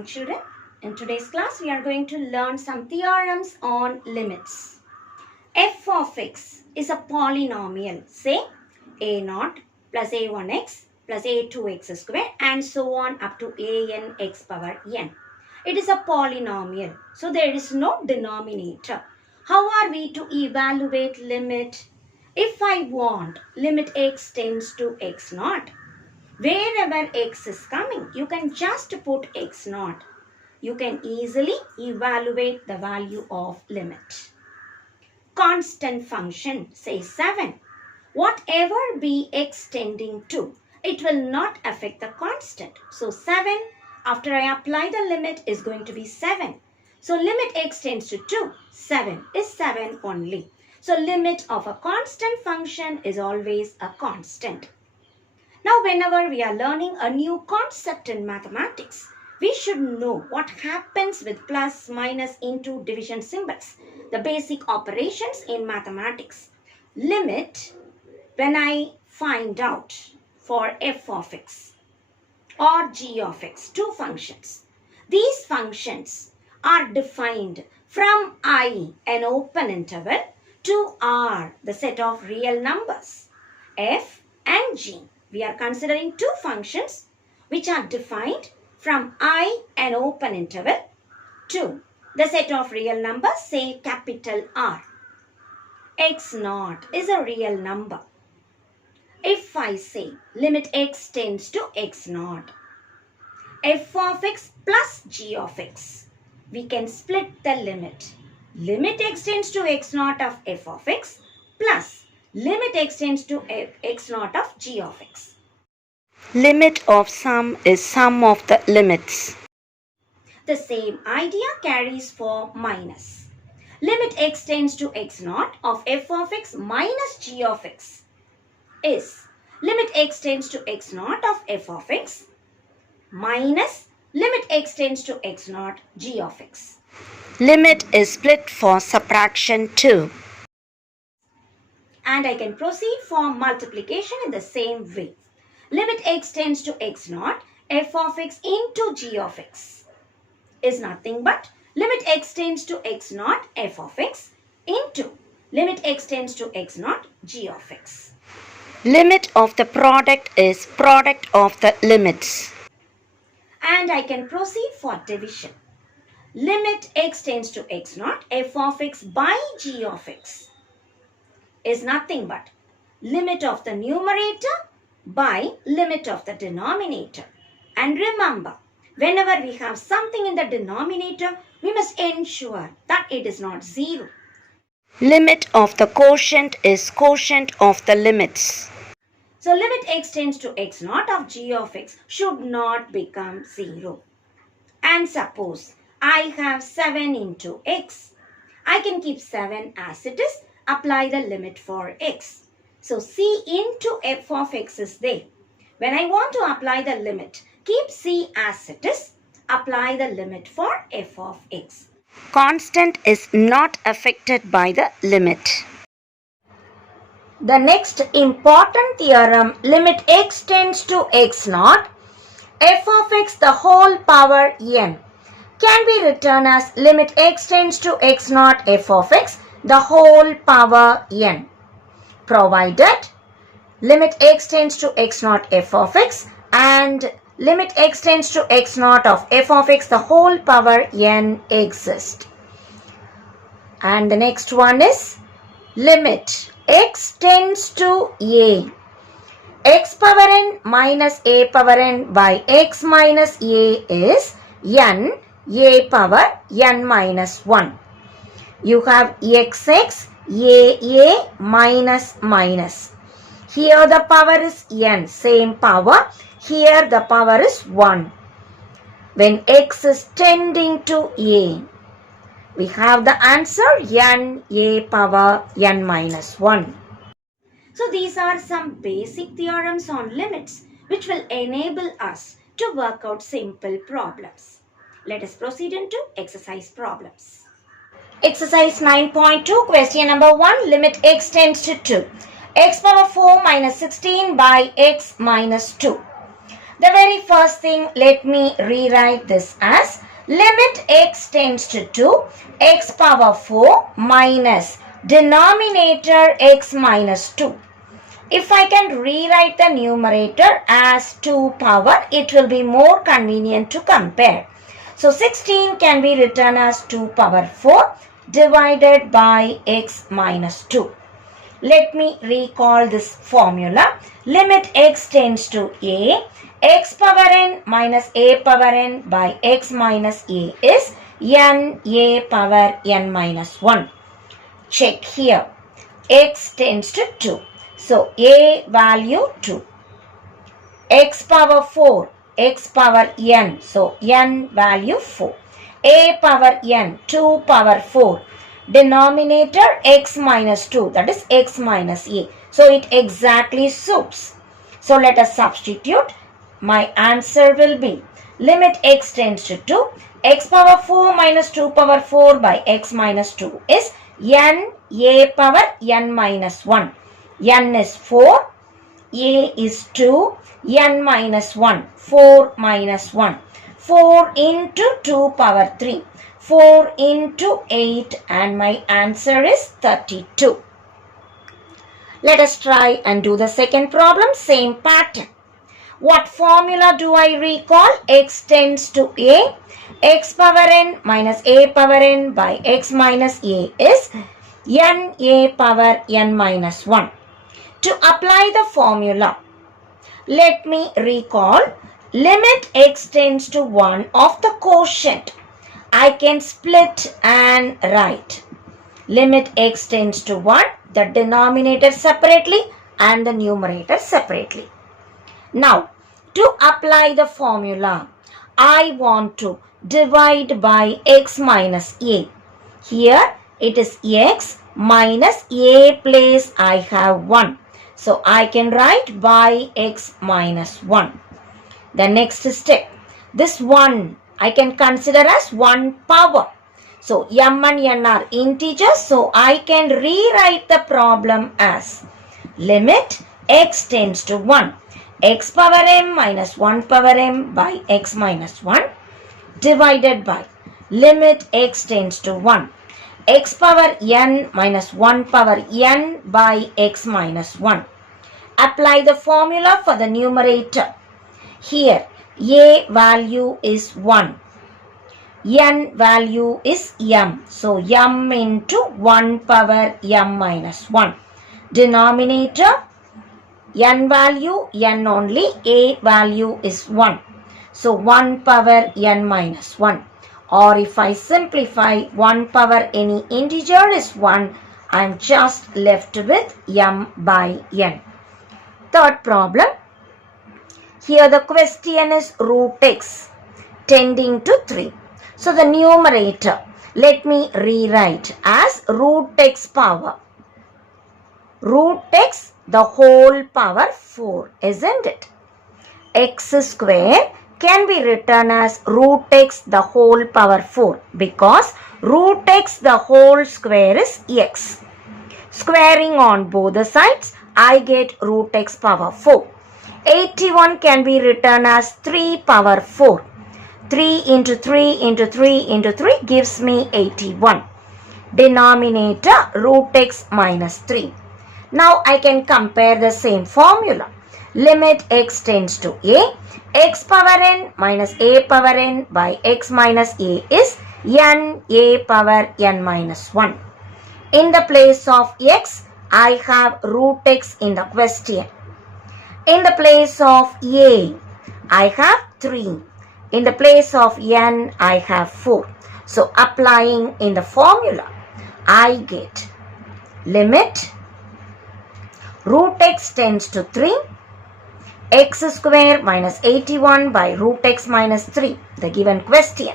morning, children. In today's class, we are going to learn some theorems on limits. F of x is a polynomial. Say a0 plus a1x plus a2x square and so on up to an x power n. It is a polynomial, so there is no denominator. How are we to evaluate limit? If I want limit x tends to x0, wherever x is coming, you can just put x0. You can easily evaluate the value of limit. Constant function, say 7. Whatever be x tending to, it will not affect the constant. So 7, after I apply the limit, is going to be 7. So limit x tends to 2, 7 is 7 only. So limit of a constant function is always a constant. Now, whenever we are learning a new concept in mathematics, we should know what happens with plus, minus, into, division symbols, the basic operations in mathematics. Limit, when I find out for f of x or g of x, two functions. These functions are defined from I, an open interval, to R, the set of real numbers, f and g. We are considering two functions which are defined from I, an open interval, to the set of real numbers, say capital R. x0 is a real number. If I say limit x tends to x0, f of x plus g of x, we can split the limit. Limit x tends to x0 of f of x plus limit x tends to x0 of g of x. Limit of sum is sum of the limits. The same idea carries for minus. Limit x tends to x0 of f of x minus g of x is limit x tends to x0 of f of x minus limit x tends to x0 g of x. Limit is split for subtraction too. And I can proceed for multiplication in the same way. Limit x tends to x0, f of x into g of x is nothing but limit x tends to x0, f of x into limit x tends to x0, g of x. Limit of the product is product of the limits. And I can proceed for division. Limit x tends to x0, f of x by g of x is nothing but limit of the numerator by limit of the denominator. And remember, whenever we have something in the denominator, we must ensure that it is not 0. Limit of the quotient is quotient of the limits. So limit x tends to x0 of g of x should not become 0. And suppose I have 7 into x. I can keep 7 as it is, apply the limit for x. So c into f of x is there. When I want to apply the limit, keep c as it is, apply the limit for f of x. Constant is not affected by the limit. The next important theorem, limit x tends to x0, f of x the whole power n, can be written as limit x tends to x0, f of x the whole power n, provided limit x tends to x0, f of x and limit x tends to x0 of f of x the whole power n exist. And the next one is limit x tends to a, x power n minus a power n by x minus a is n, a power n minus 1. You have xx, a minus minus. Here the power is n, same power. Here the power is 1. When x is tending to a, we have the answer n, a power n minus 1. So these are some basic theorems on limits which will enable us to work out simple problems. Let us proceed into exercise problems. Exercise 9.2, question number 1, limit x tends to 2. X power 4 minus 16 by x minus 2. The very first thing, let me rewrite this as limit x tends to 2, x power 4 minus denominator x minus 2. If I can rewrite the numerator as 2 power, it will be more convenient to compare. So 16 can be written as 2 power 4 divided by x minus 2. Let me recall this formula. Limit x tends to a, x power n minus a power n by x minus a is n a power n minus 1. Check here. X tends to 2. So a value 2. X power 4, x power n. So n value 4. A power n, 2 power 4. Denominator x minus 2, that is x minus a. So it exactly suits. So let us substitute. My answer will be limit x tends to 2. X power 4 minus 2 power 4 by x minus 2 is n a power n minus 1. N is 4, a is 2, n minus 1, 4 minus 1. 4 into 2 power 3. 4 into 8 and my answer is 32. Let us try and do the second problem, same pattern. What formula do I recall? X tends to a, x power n minus a power n by x minus a is n a power n minus 1. To apply the formula, let me recall limit x tends to 1 of the quotient. I can split and write limit x tends to 1, the denominator separately and the numerator separately. Now, to apply the formula, I want to divide by x minus a. Here it is x minus a place I have 1. So I can write by x minus 1. The next step, this 1 I can consider as 1 power. So m and n are integers, so I can rewrite the problem as limit x tends to 1, x power m minus 1 power m by x minus 1 divided by limit x tends to 1, x power n minus 1 power n by x minus 1. Apply the formula for the numerator. Here a value is 1, n value is m. So m into 1 power m minus 1. Denominator n value n only, a value is 1. So 1 power n minus 1. Or if I simplify, 1 power any integer is 1. I am just left with m by n. Third problem. Here the question is root x tending to 3. So the numerator, let me rewrite as root x power. Root x the whole power 4, isn't it? X square can be written as root x the whole power 4 because root x the whole square is x. Squaring on both the sides, I get root x power 4. 81 can be written as 3 power 4. 3 into 3 into 3 into 3 gives me 81. Denominator root x minus 3. Now I can compare the same formula. Limit x tends to a, x power n minus a power n by x minus a is n a power n minus 1. In the place of x, I have root x in the question. In the place of a, I have 3. In the place of n, I have 4. So applying in the formula, I get limit root x tends to 3, x square minus 81 by root x minus 3, the given question.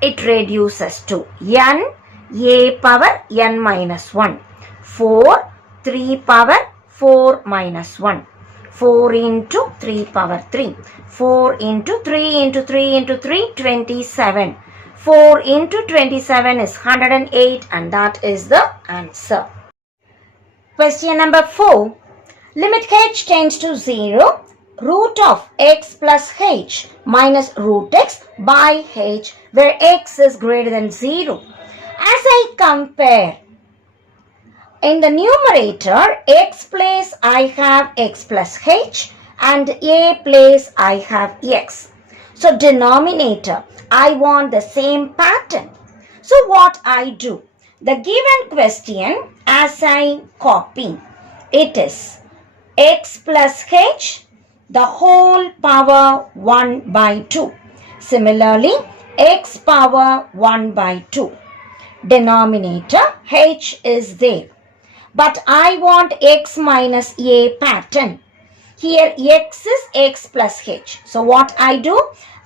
It reduces to n a power n minus 1, 4, 3 power 4 minus 1. 4 into 3 power 3. 4 into 3 into 3 into 3, 27. 4 into 27 is 108 and that is the answer. Question number 4. Limit h tends to 0. root of x plus h minus root x by h where x is greater than 0. As I compare, in the numerator, x place I have x plus h and a place I have x. So denominator, I want the same pattern. So what I do? The given question, as I copy, it is x plus h the whole power 1 by 2. Similarly, x power 1 by 2. Denominator h is there. But I want x minus a pattern. Here x is x plus h. So what I do?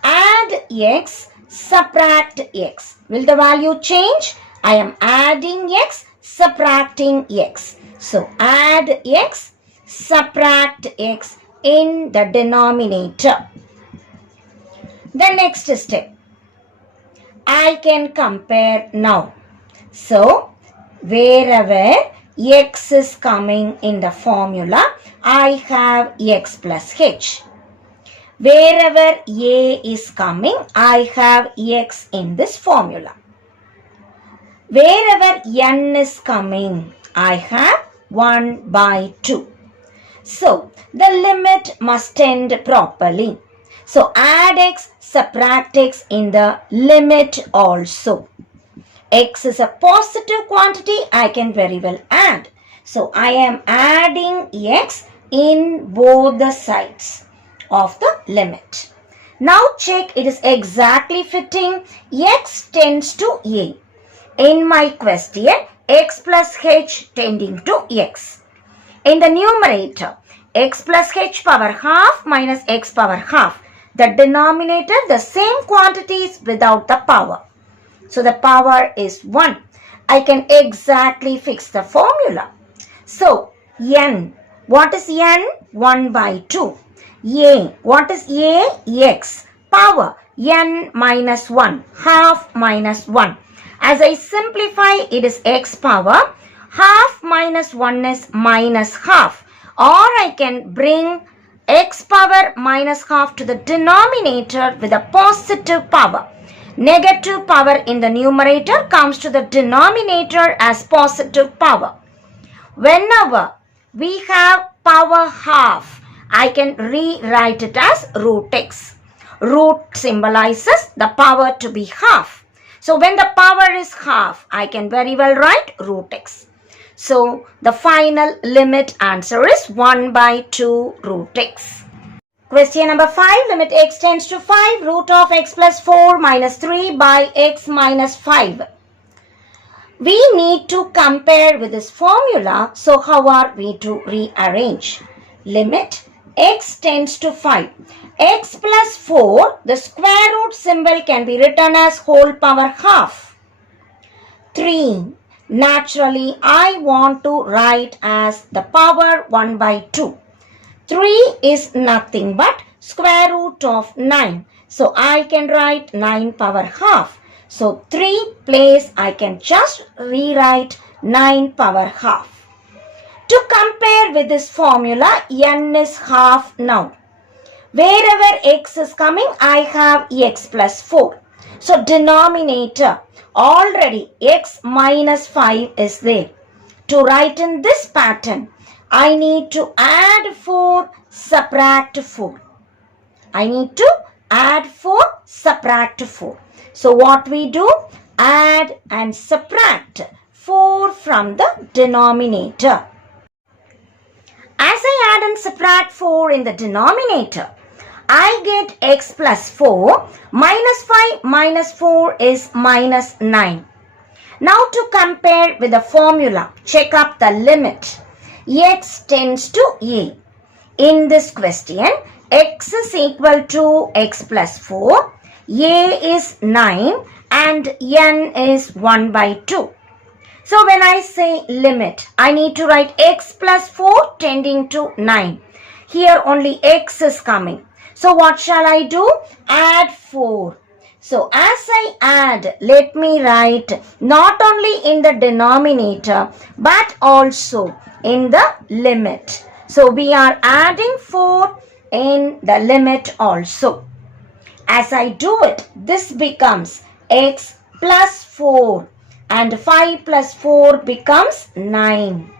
Add x, subtract x. Will the value change? I am adding x, subtracting x. So add x, subtract x in the denominator. The next step, I can compare now. So wherever x is coming in the formula, I have x plus h. Wherever a is coming, I have x in this formula. Wherever n is coming, I have 1 by 2. So, the limit must end properly. So, add x, subtract x in the limit also. X is a positive quantity, I can very well add. So, I am adding x in both the sides of the limit. Now, check it is exactly fitting. X tends to a. In my question, x plus h tending to x. In the numerator, x plus h power half minus x power half. The denominator, the same quantities without the power. So the power is 1. I can exactly fix the formula. So n, what is n? 1 by 2. A, what is a? X. Power, n minus 1, half minus 1. As I simplify, it is x power. Half minus 1 is minus half. Or I can bring x power minus half to the denominator with a positive power. Negative power in the numerator comes to the denominator as positive power. Whenever we have power half, I can rewrite it as root x. Root symbolizes the power to be half. So when the power is half, I can very well write root x. So the final limit answer is 1 by 2 root x. Question number 5. Limit x tends to 5 root of x plus 4 minus 3 by x minus 5. We need to compare with this formula. So how are we to rearrange? Limit x tends to 5. X plus 4, the square root symbol can be written as whole power half. 3. Naturally, I want to write as the power 1 by 2. 3 is nothing but square root of 9. So I can write 9 power half. So 3 place I can just rewrite 9 power half. To compare with this formula, n is half now. Wherever x is coming, I have x plus 4. So denominator, already x minus 5 is there. To write in this pattern, I need to add 4, subtract 4. I need to add 4, subtract 4. So what we do? Add and subtract 4 from the denominator. As I add and subtract 4 in the denominator, I get x plus 4, minus 5 minus 4 is minus 9. Now to compare with the formula, check up the limit. X tends to a. In this question, x is equal to x plus 4, a is 9 and n is 1 by 2. So when I say limit, I need to write x plus 4 tending to 9. Here only x is coming. So what shall I do? Add 4. So as I add, let me write not only in the denominator but also in the limit. So we are adding 4 in the limit also. As I do it, this becomes x plus 4 and 5 plus 4 becomes 9.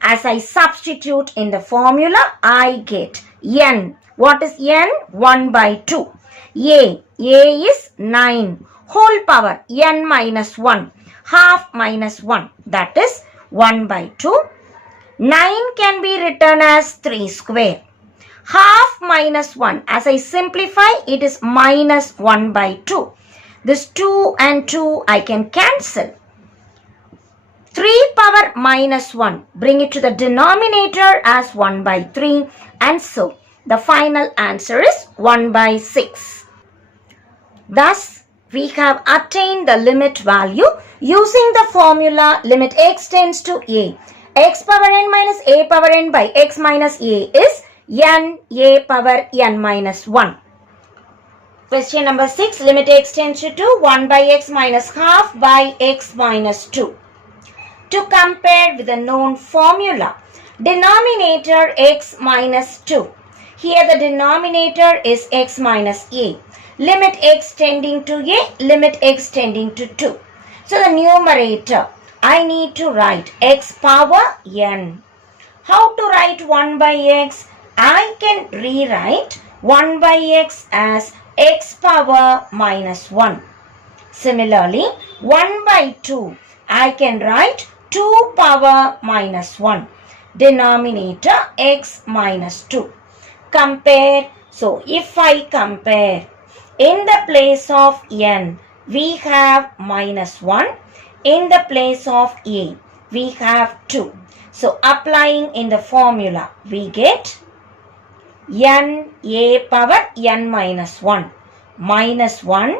As I substitute in the formula, I get n. What is n? 1 by 2. A is 9. Whole power n minus 1. Half minus 1. That is 1 by 2. 9 can be written as 3 square. Half minus 1. As I simplify, it is minus 1 by 2. This 2 and 2 I can cancel. 3 power minus 1. Bring it to the denominator as 1 by 3. And so, the final answer is 1 by 6. Thus, we have attained the limit value using the formula limit x tends to a. X power n minus a power n by x minus a is n a power n minus 1. Question number 6. Limit x tends to 2. 1 by x minus half by x minus 2. To compare with the known formula, denominator x minus 2. Here the denominator is x minus a. Limit x tending to a, limit x tending to 2. So the numerator, I need to write x power n. How to write 1 by x? I can rewrite 1 by x as x power minus 1. Similarly, 1 by 2, I can write 2 power minus 1. Denominator x minus 2. Compare. So, if I compare, in the place of n, we have minus 1. In the place of a, we have 2. So, applying in the formula, we get n a power n minus 1 minus 1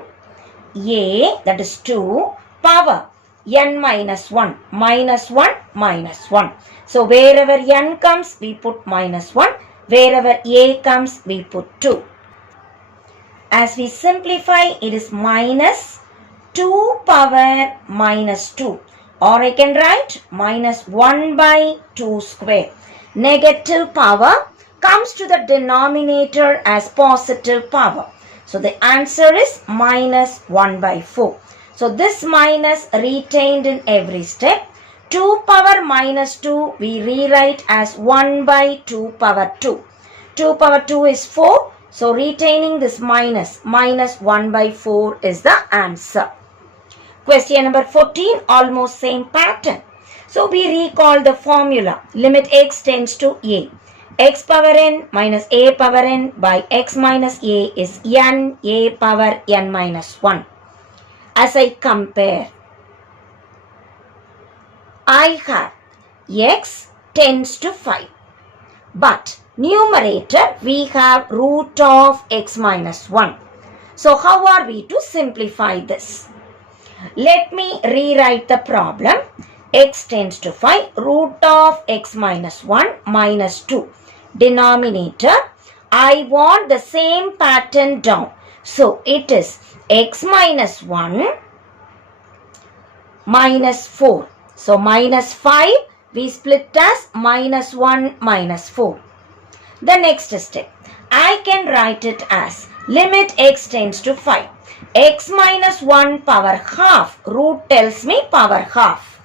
a, that is 2, power n minus 1 minus 1 minus 1. So, wherever n comes, we put minus 1. Wherever a comes, we put 2. As we simplify, it is minus 2 power minus 2. Or I can write minus 1 by 2 square. Negative power comes to the denominator as positive power. So, the answer is minus 1 by 4. So, this minus retained in every step. 2 power minus 2 we rewrite as 1 by 2 power 2. 2 power 2 is 4. So, retaining this minus 1 by 4 is the answer. Question number 14, almost same pattern. So, we recall the formula. Limit x tends to a. X power n minus a power n by x minus a is n a power n minus 1. As I compare, I have x tends to 5. But numerator, we have root of x minus 1. So, how are we to simplify this? Let me rewrite the problem. X tends to 5, root of x minus 1 minus 2. Denominator, I want the same pattern down. So, it is x minus 1 minus 4. So, minus 5 we split as minus 1 minus 4. The next step, I can write it as limit x tends to 5. X minus 1 power half, root tells me power half.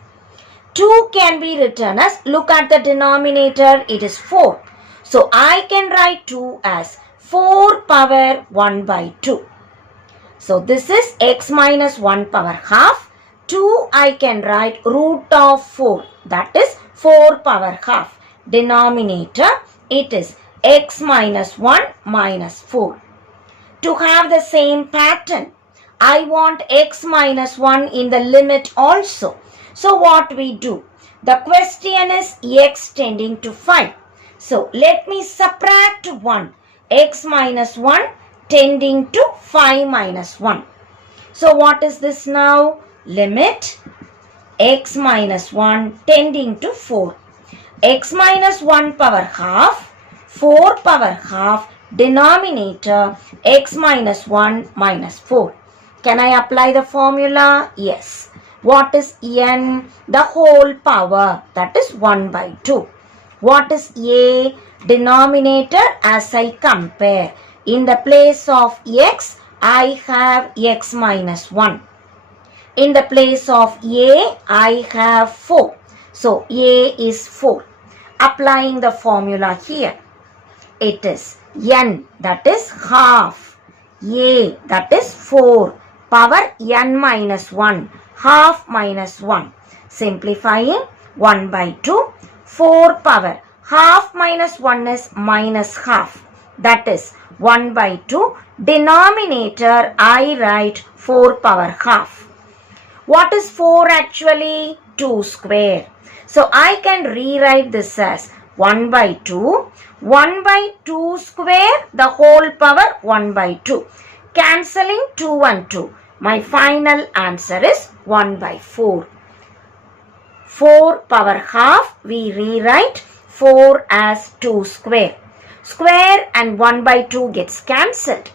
2 can be written as, look at the denominator, it is 4. So, I can write 2 as 4 power 1 by 2. So, this is x minus 1 power half. 2 I can write root of 4, that is 4 power half. Denominator, it is x minus 1 minus 4. To have the same pattern, I want x minus 1 in the limit also. So, what we do? The question is x tending to 5. So, let me subtract 1. X minus 1 tending to 5 minus 1. So, what is this now? Limit x minus 1 tending to 4. X minus 1 power half, 4 power half, denominator x minus 1 minus 4. Can I apply the formula? Yes. What is n? The whole power, that is 1 by 2. What is A? Denominator as I compare. In the place of x, I have x minus 1. In the place of A, I have 4. So, A is 4. Applying the formula here, it is n, that is half. A, that is 4. Power n minus 1. Half minus 1. Simplifying, 1 by 2. 4 power. Half minus 1 is minus half. That is 1 by 2. Denominator, I write 4 power half. What is 4 actually? 2 square. So I can rewrite this as 1 by 2. 1 by 2 square, the whole power 1 by 2. Cancelling 2 and 2. My final answer is 1 by 4. 4 power half, we rewrite 4 as 2 square. Square and 1 by 2 gets cancelled.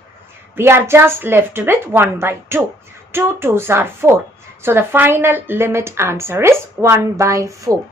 We are just left with 1 by 2. 2 2s are 4. So the final limit answer is 1 by 4.